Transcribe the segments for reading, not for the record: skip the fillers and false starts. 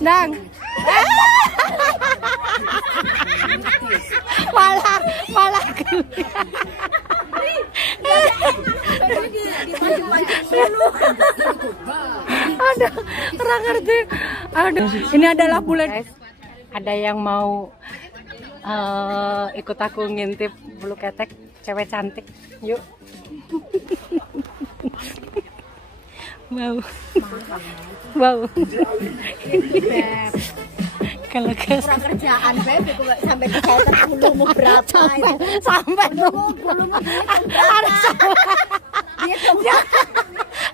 Dang. Malah Aduh, kurang ngerti. Aduh, ini adalah bule. Ada yang mau ikut aku ngintip bulu ketek cewek cantik? Yuk. Wow. Kalau guys kurang kerjaan Beb, itu sampai diketek bulumu berapa sampai bulumu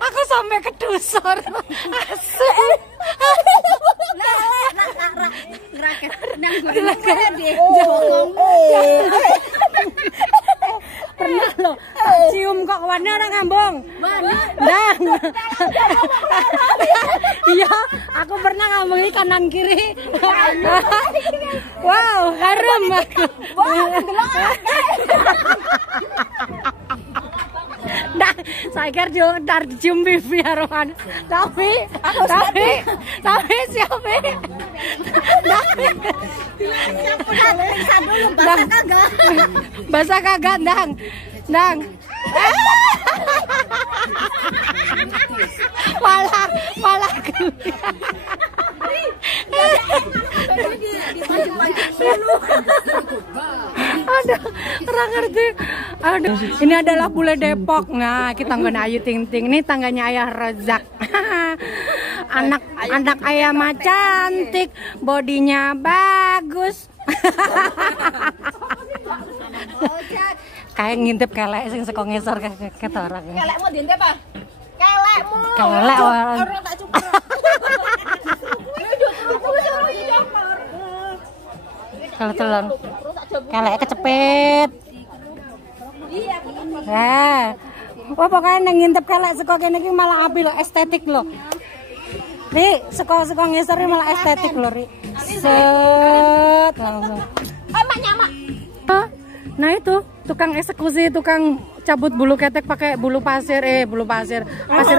aku sampai kedusur asik. ngeraket nang pernah lo cium kok warna orang ngambung dan iya aku pernah ngambungi kanan kiri. Wow harum aku. Nah, saya kira dar cium pipi haruan. Tapi siapa? Basah kagak, Dang. Malah aduh, kurang ngerti. Aduh, ini adalah bule Depok. Nah, kita nggak Ayu Ting Ting. Ini tangganya Ayah Rezak. anak ayah mah cantik, bodinya bagus. Kayak ngintip kelek sing seko ngesor ke orang. kelekmu diintip apa? Kelekmu. Kelek orang tak cukup. Kalau telur kelek kecepet. Wah pokoknya ngintip kelek seko kene iki malah api lo, estetik lo. Ri, seko ngesor malah estetik lo, Ri. Set langsung. Emak nyamak. Nah itu tukang eksekusi, tukang cabut bulu ketek pakai bulu pasir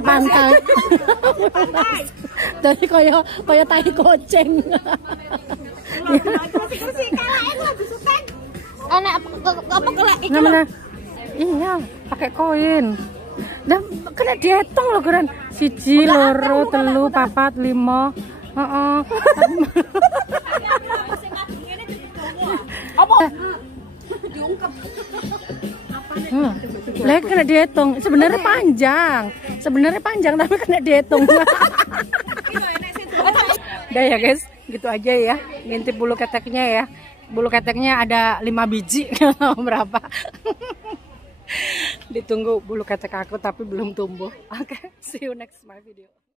pantai. Dari kaya tai kucing. Anak apa kelek iki? Namanya iya, pakai koin. Dan kena dihitung loh keren. 1, 2, 3, 4, 5. Heeh. Apa? Lah kena dihitung. Sebenarnya panjang tapi kena dihitung. Udah ya guys, gitu aja ya. Ngintip bulu keteknya ya. Bulu keteknya ada 5 biji. Berapa? Ditunggu bulu ketek aku tapi belum tumbuh. Oke, see you next my video.